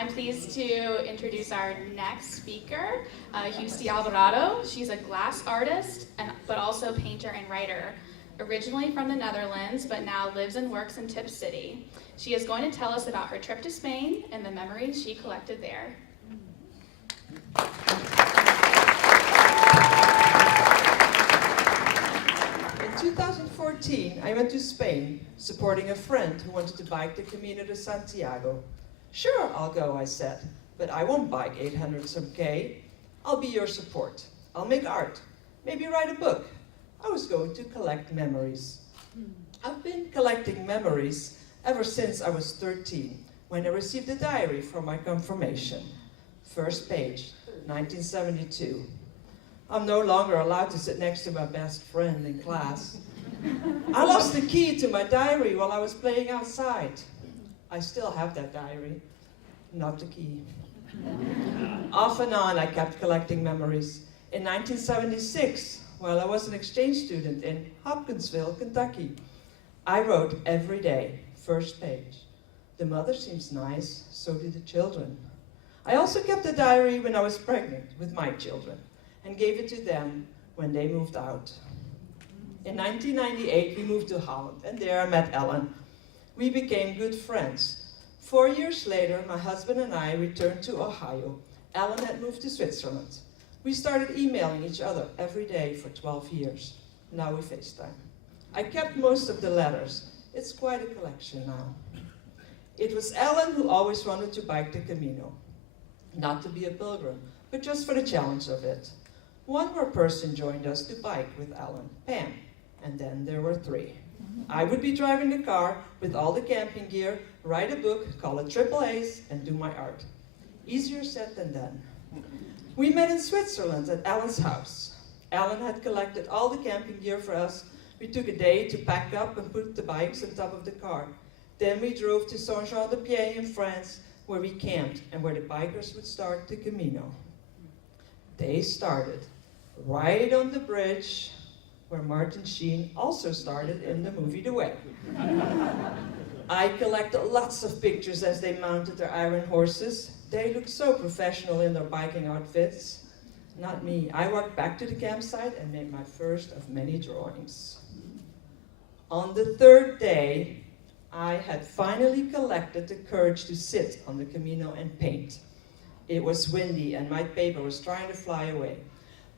I'm pleased to introduce our next speaker, Guustie Alvarado. She's a glass artist, but also painter and writer. Originally from the Netherlands, but now lives and works in Tip City. She is going to tell us about her trip to Spain and the memories she collected there. In 2014, I went to Spain, supporting a friend who wanted to bike the Camino de Santiago. Sure, I'll go, I said, but I won't bike 800 some K. I'll be your support. I'll make art, maybe write a book. I was going to collect memories. I've been collecting memories ever since I was 13, when I received a diary for my confirmation. First page, 1972. I'm no longer allowed to sit next to my best friend in class. I lost the key to my diary while I was playing outside. I still have that diary, not the key. Off and on, I kept collecting memories. In 1976, while I was an exchange student in Hopkinsville, Kentucky, I wrote every day, first page. The mother seems nice, so do the children. I also kept a diary when I was pregnant with my children and gave it to them when they moved out. In 1998, we moved to Holland, and there I met Ellen. We became good friends. 4 years later, my husband and I returned to Ohio. Ellen had moved to Switzerland. We started emailing each other every day for 12 years. Now we FaceTime. I kept most of the letters. It's quite a collection now. It was Ellen who always wanted to bike the Camino. Not to be a pilgrim, but just for the challenge of it. One more person joined us to bike with Ellen, Pam, and then there were three. I would be driving the car with all the camping gear, write a book, call it Triple A's, and do my art. Easier said than done. We met in Switzerland at Ellen's house. Ellen had collected all the camping gear for us. We took a day to pack up and put the bikes on top of the car. Then we drove to Saint-Jean-de-Pied in France, where we camped and where the bikers would start the Camino. They started right on the bridge where Martin Sheen also started in the movie The Way. I collected lots of pictures as they mounted their iron horses. They looked so professional in their biking outfits. Not me. I walked back to the campsite and made my first of many drawings. On the third day, I had finally collected the courage to sit on the Camino and paint. It was windy and my paper was trying to fly away.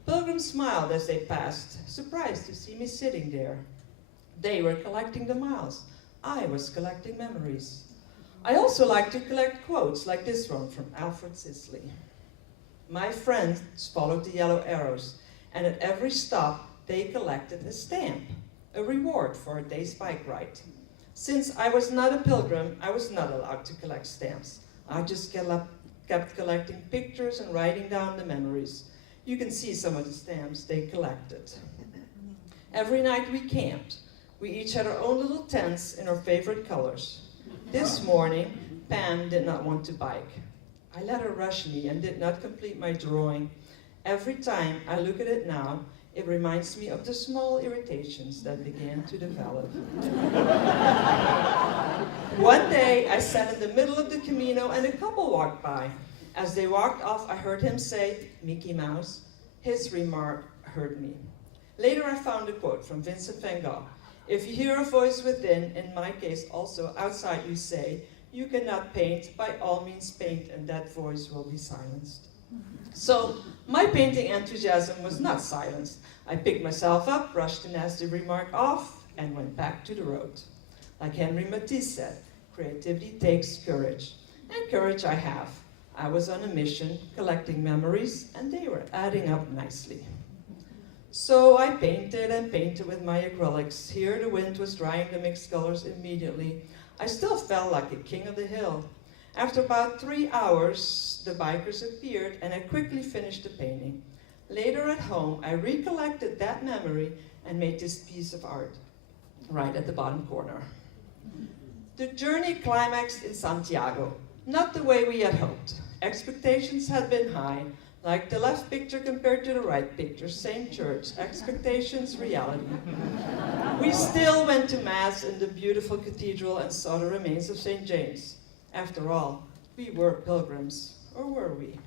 Pilgrims smiled as they passed, surprised to see me sitting there. They were collecting the miles. I was collecting memories. I also like to collect quotes like this one from Alfred Sisley. My friends followed the yellow arrows, and at every stop they collected a stamp, a reward for a day's bike ride. Since I was not a pilgrim, I was not allowed to collect stamps. I just kept collecting pictures and writing down the memories. You can see some of the stamps they collected. Every night we camped. We each had our own little tents in our favorite colors. This morning, Pam did not want to bike. I let her rush me and did not complete my drawing. Every time I look at it now, it reminds me of the small irritations that began to develop. One day, I sat in the middle of the Camino and a couple walked by. As they walked off, I heard him say, "Mickey Mouse." His remark hurt me. Later, I found a quote from Vincent van Gogh. "If you hear a voice within, in my case also outside you say, you cannot paint, by all means paint, and that voice will be silenced." So, my painting enthusiasm was not silenced. I picked myself up, brushed the nasty remark off, and went back to the road. Like Henry Matisse said, creativity takes courage. And courage I have. I was on a mission, collecting memories, and they were adding up nicely. So I painted and painted with my acrylics. Here the wind was drying the mixed colors immediately. I still felt like a king of the hill. After about 3 hours, the bikers appeared and I quickly finished the painting. Later at home, I recollected that memory and made this piece of art, right at the bottom corner. The journey climaxed in Santiago, not the way we had hoped. Expectations had been high, like the left picture compared to the right picture, same church, expectations, reality. We still went to Mass in the beautiful cathedral and saw the remains of St. James. After all, We were pilgrims, or were we?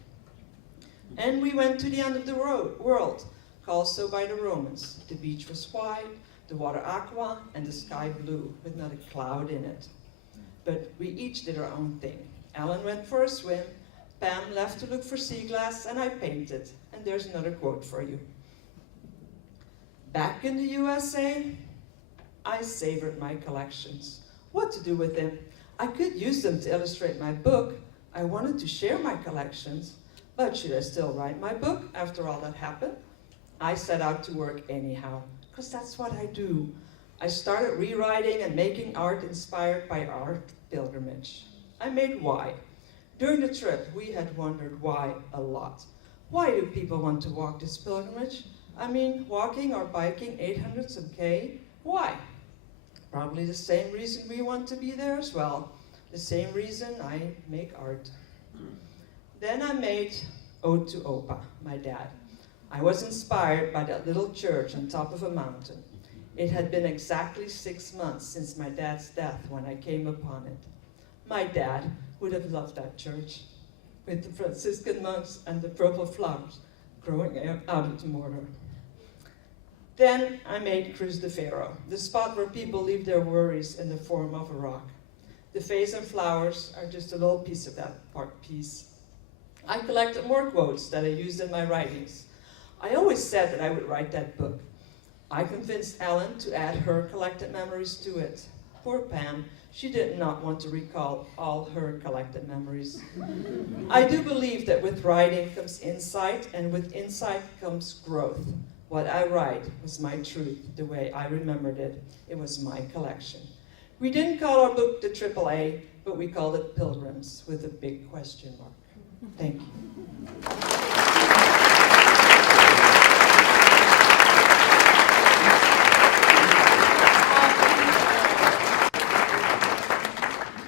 And we went to the end of the world, called so by the Romans. The beach was white, the water aqua, and the sky blue, with not a cloud in it. But we each did our own thing. Ellen went for a swim, Pam left to look for sea glass, and I painted. And there's another quote for you. Back in the USA, I savored my collections. What to do with them? I could use them to illustrate my book. I wanted to share my collections, but should I still write my book after all that happened? I set out to work anyhow, because that's what I do. I started rewriting and making art inspired by our pilgrimage. I made why. During the trip, we had wondered why a lot. Why do people want to walk this pilgrimage? I mean, walking or biking 800 some K? Why? Probably the same reason we want to be there as well. The same reason I make art. Then I made Ode to Opa, my dad. I was inspired by that little church on top of a mountain. It had been exactly 6 months since my dad's death when I came upon it. My dad would have loved that church, with the Franciscan monks and the purple flowers growing out of the mortar. Then I made Cruz de Ferro, the spot where people leave their worries in the form of a rock. The vase and flowers are just a little piece of that piece. I collected more quotes that I used in my writings. I always said that I would write that book. I convinced Ellen to add her collected memories to it. Poor Pam, she did not want to recall all her collected memories. I do believe that with writing comes insight, and with insight comes growth. What I write was my truth, the way I remembered it. It was my collection. We didn't call our book the AAA, but we called it Pilgrims, with a big question mark. Thank you.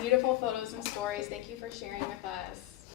Beautiful photos and stories. Thank you for sharing with us.